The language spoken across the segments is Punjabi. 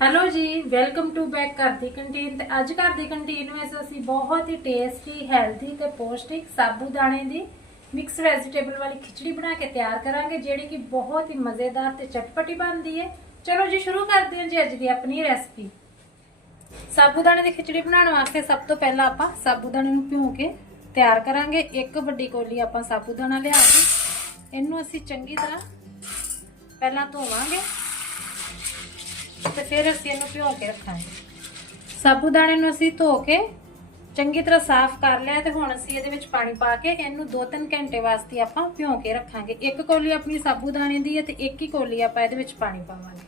ਹੈਲੋ ਜੀ ਵੈਲਕਮ ਟੂ ਬੈਕ ਘਰ ਦੀ ਕੰਟੀਨ ਤੇ ਅੱਜ ਘਰ ਦੀ ਕੰਟੀਨ ਵਿੱਚ ਅਸੀਂ ਬਹੁਤ ਹੀ ਟੇਸਟੀ ਹੈਲਥੀ ਤੇ ਪੌਸ਼ਟਿਕ ਸਾਬੂਦਾਣੇ ਦੀ ਮਿਕਸ ਵੈਜੀਟੇਬਲ ਵਾਲੀ ਖਿਚੜੀ ਬਣਾ ਕੇ ਤਿਆਰ ਕਰਾਂਗੇ, ਜਿਹੜੀ ਕਿ ਬਹੁਤ ਹੀ ਮਜ਼ੇਦਾਰ ਤੇ ਚਟਪਟੀ ਬਣਦੀ ਹੈ। ਚਲੋ ਜੀ, ਸ਼ੁਰੂ ਕਰਦੇ ਹਾਂ ਜੀ ਅੱਜ ਦੀ ਆਪਣੀ ਰੈਸਪੀ ਸਾਬੂਦਾਣੇ ਦੀ ਖਿਚੜੀ ਬਣਾਉਣ ਵਾਸਤੇ ਸਭ ਤੋਂ ਪਹਿਲਾਂ ਆਪਾਂ ਸਾਬੂ ਦਾਣੇ ਨੂੰ ਭਿਉਂ ਕੇ ਤਿਆਰ ਕਰਾਂਗੇ। ਇੱਕ ਵੱਡੀ ਕੋਲੀ ਆਪਾਂ ਸਾਬੂ ਦਾਣਾ ਲਿਆ ਕੇ, ਇਹਨੂੰ ਅਸੀਂ ਚੰਗੀ ਤਰ੍ਹਾਂ ਪਹਿਲਾਂ ਧੋਵਾਂਗੇ। ਤੇ ਫਿਰ ਅਸੀਂ ਇਹਨੂੰ ਭਿਓ ਕੇ ਰੱਖਾਂਗੇ। ਸਾਬੂਦਾਣੇ ਨੂੰ ਅਸੀਂ ਧੋ ਕੇ ਚੰਗੀ ਤਰ੍ਹਾਂ ਸਾਫ਼ ਕਰ ਲਿਆ ਤੇ ਹੁਣ ਅਸੀਂ ਇਹਦੇ ਵਿੱਚ ਪਾਣੀ ਪਾ ਕੇ ਇਹਨੂੰ 2-3 ਘੰਟੇ ਵਾਸਤੇ ਆਪਾਂ ਭਿਓ ਕੇ ਰੱਖਾਂਗੇ। ਇੱਕ ਕੋਲੀ ਆਪਣੀ ਸਾਬੂਦਾਣੇ ਦੀ ਹੈ ਤੇ ਇੱਕ ਹੀ ਕੋਲੀ ਆਪਾਂ ਇਹਦੇ ਵਿੱਚ ਪਾਣੀ ਪਾਵਾਂਗੇ।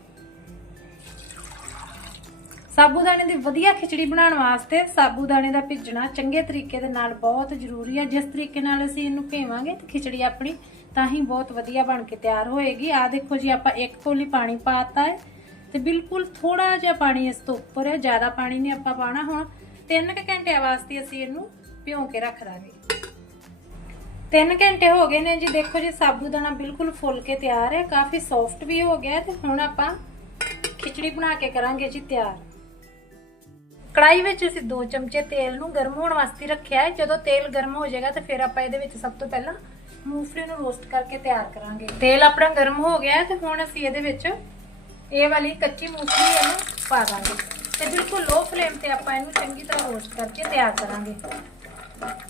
ਸਾਬੂਦਾਣੇ ਦੀ ਵਧੀਆ ਖਿਚੜੀ ਬਣਾਉਣ ਵਾਸਤੇ ਸਾਬੂਦਾਣੇ ਦਾ ਭਿੱਜਣਾ ਚੰਗੇ ਤਰੀਕੇ ਦੇ ਨਾਲ ਬਹੁਤ ਜ਼ਰੂਰੀ ਹੈ। ਜਿਸ ਤਰੀਕੇ ਨਾਲ ਅਸੀਂ ਇਹਨੂੰ ਭੇਵਾਂਗੇ ਤੇ ਖਿਚੜੀ ਆਪਣੀ ਤਾਂ ਹੀ ਬਹੁਤ ਵਧੀਆ ਬਣ ਕੇ ਤਿਆਰ ਹੋਏਗੀ। ਆ ਦੇਖੋ ਜੀ, ਆਪਾਂ ਇੱਕ ਕੋਲੀ ਪਾਣੀ ਪਾਤਾ ਹੈ। ਤੇ ਬਿਲਕੁਲ ਥੋੜਾ ਜਿਹਾ ਪਾਣੀ ਇਸ ਤੋਂ ਉੱਪਰ ਹੈ, ਜ਼ਿਆਦਾ ਪਾਣੀ ਨਹੀਂ ਆਪਾਂ ਪਾਣਾ ਹੁਣ। 3 ਘੰਟਿਆਂ ਵਾਸਤੇ ਅਸੀਂ ਇਹਨੂੰ ਭਿਉਂ ਕੇ ਰੱਖ ਦਾਂਗੇ। 3 ਘੰਟੇ ਹੋ ਗਏ ਨੇ ਜੀ, ਦੇਖੋ ਜੀ ਸਾਬੂਦਾਨਾ ਬਿਲਕੁਲ ਫੁੱਲ ਕੇ ਤਿਆਰ ਹੈ। ਕਾਫੀ ਸੌਫਟ ਵੀ ਹੋ ਗਿਆ ਤੇ ਹੁਣ ਆਪਾਂ ਖਿਚੜੀ ਬਣਾ ਕੇ ਕਰਾਂਗੇ ਜੀ ਤਿਆਰ। ਕੜਾਈ ਵਿੱਚ ਅਸੀਂ 2 ਚਮਚੇ ਤੇਲ ਨੂੰ ਗਰਮ ਹੋਣ ਵਾਸਤੇ ਰੱਖਿਆ ਹੈ। ਜਦੋਂ ਤੇਲ ਗਰਮ ਹੋ ਜਾਏਗਾ ਤਾਂ ਫਿਰ ਆਪਾਂ ਇਹਦੇ ਵਿੱਚ ਸਭ ਤੋਂ ਪਹਿਲਾਂ ਮੂੰਗਫਲੀ ਨੂੰ ਰੋਸਟ ਕਰਕੇ ਤਿਆਰ ਕਰਾਂਗੇ। ਤੇਲ ਆਪਣਾ ਗਰਮ ਹੋ ਗਿਆ ਤੇ ਹੁਣ ਅਸੀਂ ਇਹਦੇ ਵਿੱਚ ਇਹ ਵਾਲੀ ਕੱਚੀ ਮੂੰਗਫਲੀ ਇਹਨੂੰ ਪਾ ਦਾਂਗੇ। ਤੇ ਬਿਲਕੁਲ ਲੋ ਫਲੇਮ ਤੇ ਆਪਾਂ ਇਹਨੂੰ ਚੰਗੀ ਤਰ੍ਹਾਂ ਰੋਸਟ ਕਰਕੇ ਤਿਆਰ ਕਰਾਂਗੇ।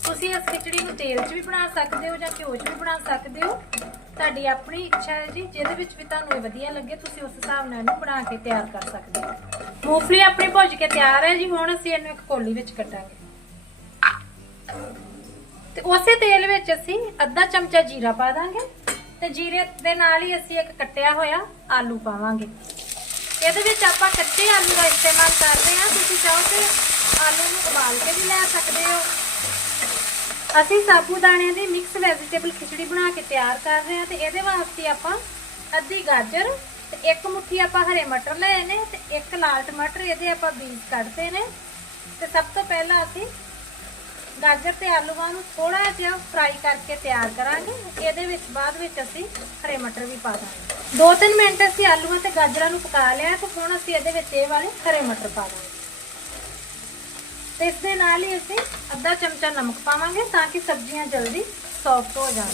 ਤੁਸੀਂ ਇਸ ਖਿਚੜੀ ਨੂੰ ਤੇਲ 'ਚ ਵੀ ਬਣਾ ਸਕਦੇ ਹੋ ਜਾਂ ਘਿਓ 'ਚ ਵੀ ਬਣਾ ਸਕਦੇ ਹੋ। ਤੁਹਾਡੀ ਆਪਣੀ ਇੱਛਾ ਹੈ ਜੀ, ਜਿਹਦੇ ਵਿੱਚ ਵੀ ਤੁਹਾਨੂੰ ਇਹ ਵਧੀਆ ਲੱਗੇ, ਤੁਸੀਂ ਉਸ ਹਿਸਾਬ ਨਾਲ ਇਹਨੂੰ ਬਣਾ ਕੇ ਤਿਆਰ ਕਰ ਸਕਦੇ ਹੋ। ਮੂੰਗਫਲੀ ਆਪਣੀ ਭੁੱਜ ਕੇ ਤਿਆਰ ਹੈ ਜੀ, ਹੁਣ ਅਸੀਂ ਇਹਨੂੰ ਇੱਕ ਕੋਲੀ ਵਿੱਚ ਕੱਢਾਂਗੇ। ਤੇ ਉਸੇ ਤੇਲ ਵਿੱਚ ਅਸੀਂ ਅੱਧਾ ਚਮਚਾ ਜੀਰਾ ਪਾ ਦਾਂਗੇ। ਤੇ ਜੀਰੇ ਦੇ ਨਾਲ ਹੀ ਅਸੀਂ ਇੱਕ ਕੱਟਿਆ ਹੋਇਆ ਆਲੂ ਪਾਵਾਂਗੇ। ਇਹਦੇ ਵਿੱਚ ਆਪਾਂ ਕੱਚੇ ਆਲੂ ਦਾ ਇਸਤੇਮਾਲ ਕਰਦੇ ਹਾਂ। ਤੁਸੀਂ ਚਾਹੋ ਤੇ ਆਲੂ ਨੂੰ ਉਬਾਲ ਕੇ ਵੀ ਲੈ ਸਕਦੇ ਹੋ। ਅਸੀਂ ਸਾਬੂਦਾਣੇ ਦੀ ਮਿਕਸ ਵੈਜੀਟੇਬਲ ਖਿਚੜੀ ਬਣਾ ਕੇ ਤਿਆਰ ਕਰ ਰਹੇ ਹਾਂ ਤੇ ਇਹਦੇ ਵਾਸਤੇ ਆਪਾਂ ਅੱਧੀ ਗਾਜਰ ਤੇ ਇੱਕ ਮੁੱਠੀ ਆਪਾਂ ਹਰੇ ਮਟਰ ਲਏ ਨੇ ਤੇ ਇੱਕ ਲਾਲ ਟਮਾਟਰ ਇਹਦੇ ਆਪਾਂ ਬੀਜ ਕੱਢਦੇ ਨੇ। ਤੇ ਸਭ ਤੋਂ ਪਹਿਲਾਂ ਅਸੀਂ ਗਾਜਰ ਤੇ ਆਲੂਆਂ ਨੂੰ ਥੋੜਾ ਜਿਹਾ ਫਰਾਈ ਕਰਕੇ ਤਿਆਰ ਕਰਾਂਗੇ। ਇਹਦੇ ਵਿੱਚ ਬਾਅਦ ਵਿੱਚ ਅਸੀਂ ਹਰੇ ਮਟਰ ਵੀ ਪਾ ਦਾਂਗੇ। 2-3 ਮਿੰਟ ਅਸੀਂ ਆਲੂਆਂ ਤੇ ਗਾਜਰਾਂ ਨੂੰ ਪਕਾ ਲਿਆ ਤੇ ਹੁਣ ਅਸੀਂ ਇਹਦੇ ਵਿੱਚ ਇਹ ਵਾਲੇ ਹਰੇ ਮਟਰ ਪਾ ਦਾਂਗੇ। ਤੇ ਇਸ ਦੇ ਨਾਲ ਹੀ ਅਸੀਂ ਅੱਧਾ ਚਮਚਾ ਨਮਕ ਪਾਵਾਂਗੇ ਤਾਂ ਕਿ ਸਬਜ਼ੀਆਂ ਜਲਦੀ ਸੌਫਟ ਹੋ ਜਾਣ।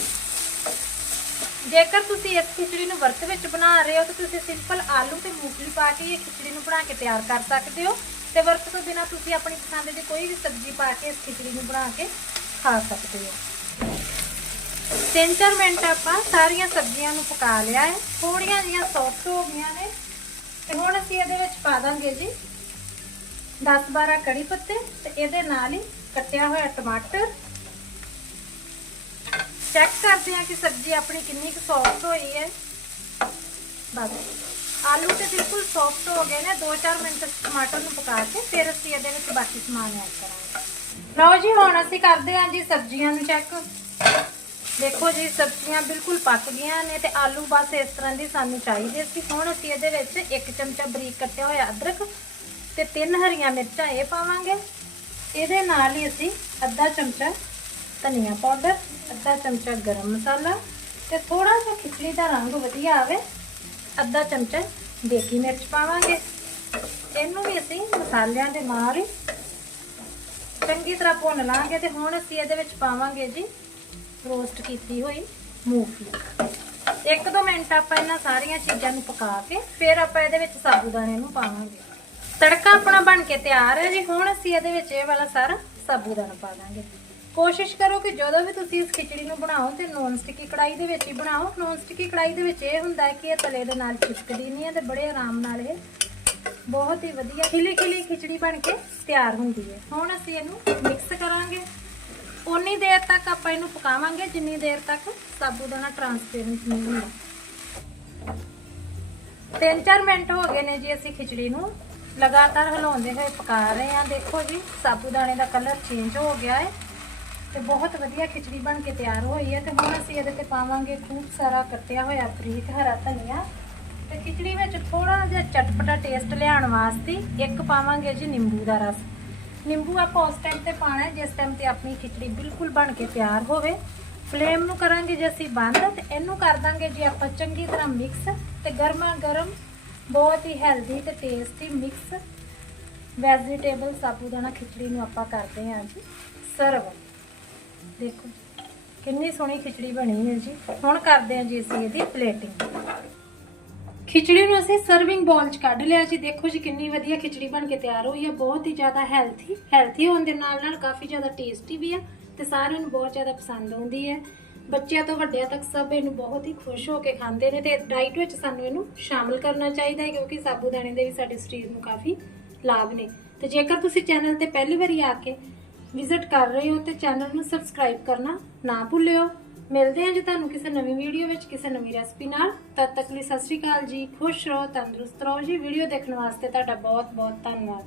ਜੇਕਰ ਤੁਸੀਂ ਇਸ ਖਿਚੜੀ ਨੂੰ ਵਰਤ ਵਿੱਚ ਬਣਾ ਰਹੇ ਹੋ ਤਾਂ ਤੁਸੀਂ ਸਿੰਪਲ ਆਲੂ ਤੇ ਮੂੰਗਫਲੀ ਪਾ ਕੇ ਇਹ ਖਿਚੜੀ ਨੂੰ ਬਣਾ ਕੇ ਤਿਆਰ ਕਰ ਸਕਦੇ ਹੋ। ਤੇ ਵਰਤ ਤੋਂ ਬਿਨਾ ਤੁਸੀਂ ਆਪਣੀ ਪਸੰਦ ਦੀ ਕੋਈ ਵੀ ਸਬਜ਼ੀ ਪਾ ਕੇ ਇਸ ਖਿਚੜੀ ਨੂੰ ਬਣਾ ਕੇ ਖਾ ਸਕਦੇ ਹੋ। 3-4 ਮਿੰਟ ਆਪਾਂ ਸਾਰੀਆਂ ਸਬਜ਼ੀਆਂ ਨੂੰ ਪਕਾ ਲਿਆ ਹੈ। ਥੋੜੀਆਂ ਜੀਆਂ ਸੌਫਟ ਹੋ ਗਈਆਂ ਨੇ। ਤੇ ਹੁਣ ਅਸੀਂ ਇਹਦੇ ਵਿੱਚ ਪਾ ਦਾਂਗੇ ਜੀ 10-12 ਕੜੀ ਪੱਤੇ ਤੇ ਇਹਦੇ ਨਾਲ ਹੀ ਕੱਟਿਆ ਹੋਇਆ ਟਮਾਟਰ। ਚੈੱਕ ਕਰਦੇ ਹਾਂ ਕਿ ਸਬਜ਼ੀ ਆਪਣੀ ਕਿੰਨੀ ਕੁ ਸੌਫਟ ਹੋਈ ਹੈ। ਬਸ। ਆਲੂ ਤੇ ਬਿਲਕੁਲ ਸੌਫਟ ਹੋ ਗਏ ਨੇ 2-4 ਮਿੰਟ ਟਮਾਟਰ ਨੂੰ ਪਕਾ ਕੇ ਫਿਰ ਅਸੀਂ ਇਹਦੇ ਵਿੱਚ ਬਾਕੀ ਸਮਾਨ ਐਡ ਕਰਾਂਗੇ। ਲਓ ਜੀ, ਹੁਣ ਅਸੀਂ ਕਰਦੇ ਹਾਂ ਜੀ ਸਬਜ਼ੀਆਂ ਨੂੰ ਚੈੱਕ ਦੇਖੋ ਜੀ, ਸਬਜ਼ੀਆਂ ਬਿਲਕੁਲ ਪੱਕ ਗਈਆਂ ਨੇ ਤੇ ਆਲੂ ਬਸ ਇਸ ਤਰ੍ਹਾਂ ਦੀ ਸਾਨੂੰ ਚਾਹੀਦੇ ਸੀ। ਹੁਣ ਅਸੀਂ ਇਹਦੇ ਵਿੱਚ ਇੱਕ ਚਮਚਾ ਬਰੀਕ ਕੱਟਿਆ ਹੋਇਆ ਅਦਰਕ ਤੇ ਤਿੰਨ ਹਰੀਆਂ ਮਿਰਚਾਂ ਇਹ ਪਾਵਾਂਗੇ। ਇਹਦੇ ਨਾਲ ਹੀ ਅਸੀਂ ਅੱਧਾ ਚਮਚਾ ਧਨੀਆ ਪਾਊਡਰ, ਅੱਧਾ ਚਮਚਾ ਗਰਮ ਮਸਾਲਾ ਤੇ ਥੋੜਾ ਜਿਹਾ ਖਿਚੜੀ ਦਾ ਰੰਗ ਵਧੀਆ ਆਵੇ। ਅੱਧਾ ਚਮਚਾ ਦੇਗੀ ਮਿਰਚ ਪਾਵਾਂਗੇ। ਇਹਨੂੰ ਵੀ ਅਸੀਂ ਮਸਾਲਿਆਂ ਦੇ ਨਾਲ ਹੀ ਚੰਗੀ ਤਰ੍ਹਾਂ ਭੁੰਨ ਲਾਂਗੇ ਤੇ ਹੁਣ ਅਸੀਂ ਇਹਦੇ ਵਿੱਚ ਪਾਵਾਂਗੇ ਜੀ ਰੋਸਟ ਕੀਤੀ ਹੋਈ ਮੂੰਗਫਲੀ। ਇੱਕ ਦੋ ਮਿੰਟ ਆਪਾਂ ਇਹਨਾਂ ਸਾਰੀਆਂ ਚੀਜ਼ਾਂ ਨੂੰ ਪਕਾ ਕੇ ਫਿਰ ਆਪਾਂ ਇਹਦੇ ਵਿੱਚ ਸਾਬੂਦਾਣੇ ਨੂੰ ਪਾਵਾਂਗੇ। ਤੜਕਾ ਆਪਣਾ ਬਣ ਕੇ ਤਿਆਰ ਹੈ ਜੀ। ਹੁਣ ਅਸੀਂ ਇਹਦੇ ਵਿੱਚ ਇਹ ਵਾਲਾ ਸਾਰਾ ਸਾਬੂਦਾਨਾ ਪਾ ਦਾਂਗੇ। ਕੋਸ਼ਿਸ਼ ਕਰੋ ਕਿ ਜਦੋਂ ਵੀ ਤੁਸੀਂ ਇਸ ਖਿਚੜੀ ਨੂੰ ਬਣਾਓ ਤੇ ਨੌਨ ਸਟਿਕੀ ਕੜਾਈ ਦੇ ਵਿੱਚ ਹੀ ਬਣਾਓ। ਨੌਨ ਸਟਿਕੀ ਕੜਾਈ ਦੇ ਵਿੱਚ ਇਹ ਹੁੰਦਾ ਹੈ ਕਿ ਇਹ ਤਲੇ ਦੇ ਨਾਲ ਚਿਪਕਦੀ ਨਹੀਂ ਹੈ ਤੇ ਬੜੇ ਆਰਾਮ ਨਾਲ ਇਹ ਬਹੁਤ ਹੀ ਵਧੀਆ ਖਿਲੀ ਖਿਲੀ ਖਿਚੜੀ ਬਣ ਕੇ ਤਿਆਰ ਹੁੰਦੀ ਹੈ। ਹੁਣ ਅਸੀਂ ਇਹਨੂੰ ਮਿਕਸ ਕਰਾਂਗੇ। ਉਨੀ ਦੇਰ ਤੱਕ ਆਪਾਂ ਇਹਨੂੰ ਪਕਾਵਾਂਗੇ, ਜਿੰਨੀ ਦੇਰ ਤੱਕ ਸਾਬੂਦਾਨਾ ਟ੍ਰਾਂਸਪੇਰੈਂਟ ਨਹੀਂ ਹੁੰਦਾ। 3-4 ਮਿੰਟ ਹੋ ਗਏ ਨੇ ਜੀ ਅਸੀਂ ਖਿਚੜੀ ਨੂੰ ਲਗਾਤਾਰ ਹਿਲਾਉਂਦੇ ਹੋਏ ਪਕਾ ਰਹੇ ਹਾਂ। ਦੇਖੋ ਜੀ ਸਾਬੂਦਾਨੇ ਦਾ ਕਲਰ ਚੇਂਜ ਹੋ ਗਿਆ ਹੈ। ਤੇ ਬਹੁਤ ਵਧੀਆ ਖਿਚੜੀ ਬਣ ਕੇ ਤਿਆਰ ਹੋਈ ਹੈ ਤੇ ਹੁਣ ਅਸੀਂ ਇਹਦੇ ਤੇ ਪਾਵਾਂਗੇ ਖੂਬ ਸਾਰਾ ਕੱਟਿਆ ਹੋਇਆ ਬਰੀਕ ਹਰਾ ਧਨੀਆ। ਤੇ ਖਿਚੜੀ ਵਿੱਚ ਥੋੜਾ ਜਿਹਾ ਚਟਪਟਾ ਟੇਸਟ ਲਿਆਉਣ ਵਾਸਤੇ ਇੱਕ ਪਾਵਾਂਗੇ ਜੀ ਨਿੰਬੂ ਦਾ ਰਸ। ਨਿੰਬੂ ਆਪਾਂ ਉਸ ਟਾਈਮ ਤੇ ਪਾਣਾ ਜਿਸ ਟਾਈਮ ਤੇ ਆਪਣੀ ਖਿਚੜੀ ਬਿਲਕੁਲ ਬਣ ਕੇ ਤਿਆਰ ਹੋਵੇ। ਫਲੇਮ ਨੂੰ ਕਰਾਂਗੇ ਜੇ ਅਸੀਂ ਬੰਦ, ਤੇ ਇਹਨੂੰ ਕਰ ਦਾਂਗੇ ਜੀ ਆਪਾਂ ਚੰਗੀ ਤਰ੍ਹਾਂ ਮਿਕਸ ਤੇ ਗਰਮਾ ਗਰਮ ਬਹੁਤ ਹੀ ਹੈਲਦੀ ਤੇ tasty mix vegetable sabudana khichdi ਨੂੰ ਆਪਾਂ ਕਰਦੇ ਹਾਂ ਜੀ ਸਰਵ ਦੇਖੋ, ਕਿੰਨੀ ਸੋਹਣੀ ਖਿਚੜੀ ਬਣੀ ਹੈ ਜੀ। ਹੁਣ ਕਰਦੇ ਹਾਂ ਜੀ ਅਸੀਂ ਇਹਦੀ ਪਲੇਟਿੰਗ ਖਿਚੜੀ ਨੂੰ ਅਸੀਂ ਸਰਵਿੰਗ ਬਾਉਲ 'ਚ ਕੱਢ ਲਿਆ ਜੀ। ਦੇਖੋ ਜੀ ਕਿੰਨੀ ਵਧੀਆ ਖਿਚੜੀ ਬਣ ਕੇ ਤਿਆਰ ਹੋਈ ਹੈ। ਬਹੁਤ ਹੀ ਜ਼ਿਆਦਾ ਹੈਲਥੀ ਹੈਲਥੀ ਹੋਣ ਦੇ ਨਾਲ ਨਾਲ ਕਾਫੀ ਜ਼ਿਆਦਾ ਟੇਸਟੀ ਵੀ ਹੈ ਤੇ ਸਾਰਿਆਂ ਨੂੰ ਬਹੁਤ ਜ਼ਿਆਦਾ ਪਸੰਦ ਆਉਂਦੀ ਹੈ। ਬੱਚਿਆਂ ਤੋਂ ਵੱਡਿਆਂ ਤੱਕ ਸਭ ਇਹਨੂੰ ਬਹੁਤ ਹੀ ਖੁਸ਼ ਹੋ ਕੇ ਖਾਂਦੇ ਨੇ ਤੇ ਡਾਈਟ ਵਿੱਚ ਸਾਨੂੰ ਇਹਨੂੰ ਸ਼ਾਮਲ ਕਰਨਾ ਚਾਹੀਦਾ ਹੈ ਕਿਉਂਕਿ ਸਾਬੂਦਾਣੇ ਦੇ ਵੀ ਸਾਡੇ ਸਰੀਰ ਨੂੰ ਕਾਫੀ ਲਾਭ ਨੇ। ਤੇ ਜੇਕਰ ਤੁਸੀਂ ਚੈਨਲ ਤੇ ਪਹਿਲੀ ਵਾਰੀ ਆ ਕੇ ਵਿਜ਼ਿਟ ਕਰ ਰਹੇ ਹੋ ਤੇ ਚੈਨਲ ਨੂੰ ਸਬਸਕ੍ਰਾਈਬ ਕਰਨਾ ਨਾ ਭੁੱਲਿਓ। ਮਿਲਦੇ ਹਾਂ ਜੀ ਤੁਹਾਨੂੰ ਕਿਸੇ ਨਵੀਂ ਵੀਡੀਓ ਵਿੱਚ, ਕਿਸੇ ਨਵੀਂ ਰੈਸਪੀ ਨਾਲ। ਤਦ ਤੱਕ ਲਈ ਸਤਿ ਸ਼੍ਰੀ ਅਕਾਲ ਜੀ। ਖੁਸ਼ ਰਹੋ, ਤੰਦਰੁਸਤ ਰਹੋ ਜੀ। ਵੀਡੀਓ ਦੇਖਣ ਵਾਸਤੇ ਤੁਹਾਡਾ ਬਹੁਤ ਬਹੁਤ ਧੰਨਵਾਦ।